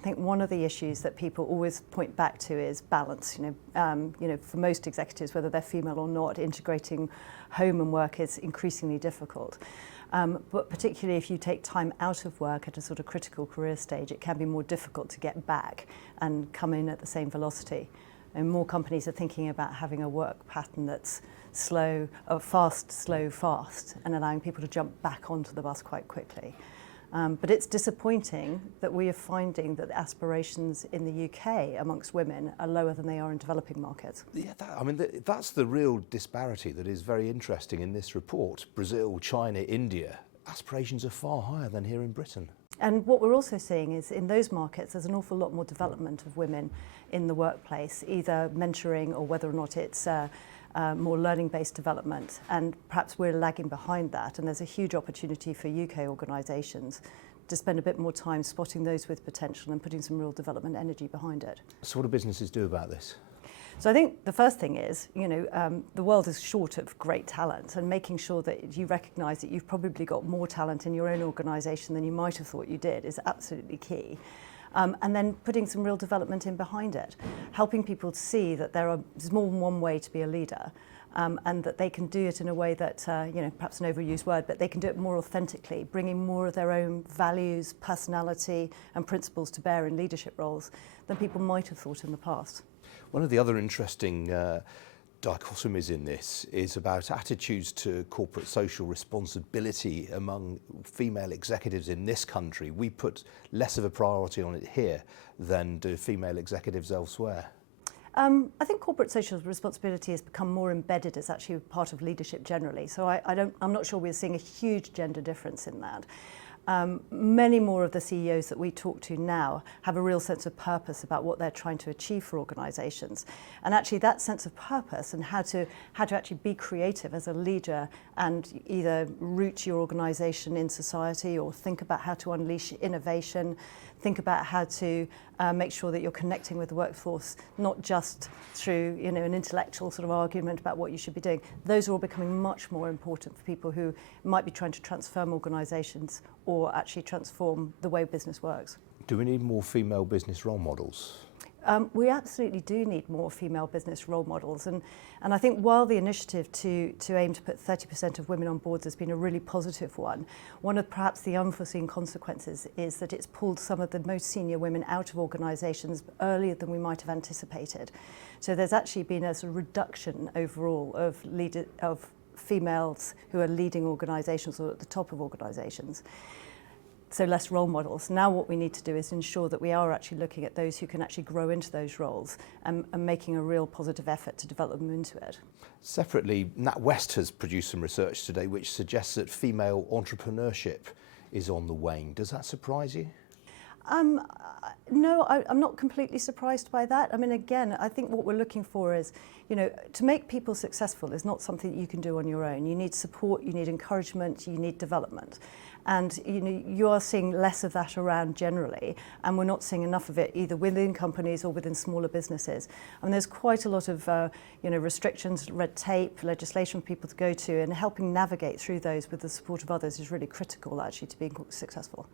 think one of the issues that people always point back to is balance. For most executives, whether they're female or not, integrating home and work is increasingly difficult. But particularly if you take time out of work at a sort of critical career stage, it can be more difficult to get back and come in at the same velocity. And more companies are thinking about having a work pattern that's slow, fast, slow, fast, and allowing people to jump back onto the bus quite quickly. But it's disappointing that we are finding that the aspirations in the UK amongst women are lower than they are in developing markets. Yeah, that's the real disparity that is very interesting in this report. Brazil, China, India, aspirations are far higher than here in Britain. And what we're also seeing is in those markets, there's an awful lot more development of women in the workplace, either mentoring or whether or not it's more learning-based development, and perhaps we're lagging behind that, and there's a huge opportunity for UK organisations to spend a bit more time spotting those with potential and putting some real development energy behind it. So what do businesses do about this? So I think the first thing is, the world is short of great talent, and making sure that you recognise that you've probably got more talent in your own organisation than you might have thought you did is absolutely key. And then putting some real development in behind it, helping people to see that there's more than one way to be a leader, and that they can do it in a way that, perhaps an overused word, but they can do it more authentically, bringing more of their own values, personality and principles to bear in leadership roles than people might have thought in the past. One of the other interesting dichotomies in this is about attitudes to corporate social responsibility among female executives in this country. We put less of a priority on it here than do female executives elsewhere. I think corporate social responsibility has become more embedded as actually part of leadership generally. So I'm not sure we're seeing a huge gender difference in that. Many more of the CEOs that we talk to now have a real sense of purpose about what they're trying to achieve for organisations, and actually that sense of purpose and how to actually be creative as a leader and either root your organisation in society or think about how to unleash innovation, think about how to make sure that you're connecting with the workforce, not just through an intellectual sort of argument about what you should be doing. Those are all becoming much more important for people who might be trying to transform organisations or actually transform the way business works. Do we need more female business role models? We absolutely do need more female business role models, and I think while the initiative to aim to put 30% of women on boards has been a really positive one of perhaps the unforeseen consequences is that it's pulled some of the most senior women out of organisations earlier than we might have anticipated. So there's actually been a sort of reduction overall of females who are leading organisations or at the top of organisations. So less role models. Now what we need to do is ensure that we are actually looking at those who can actually grow into those roles and making a real positive effort to develop them into it. Separately, NatWest has produced some research today which suggests that female entrepreneurship is on the wane. Does that surprise you? No, I'm not completely surprised by that. I mean, again, I think what we're looking for is, to make people successful is not something that you can do on your own. You need support, you need encouragement, you need development. And you are seeing less of that around generally, and we're not seeing enough of it either within companies or within smaller businesses. I mean, there's quite a lot of restrictions, red tape, legislation for people to go to, and helping navigate through those with the support of others is really critical actually to being successful.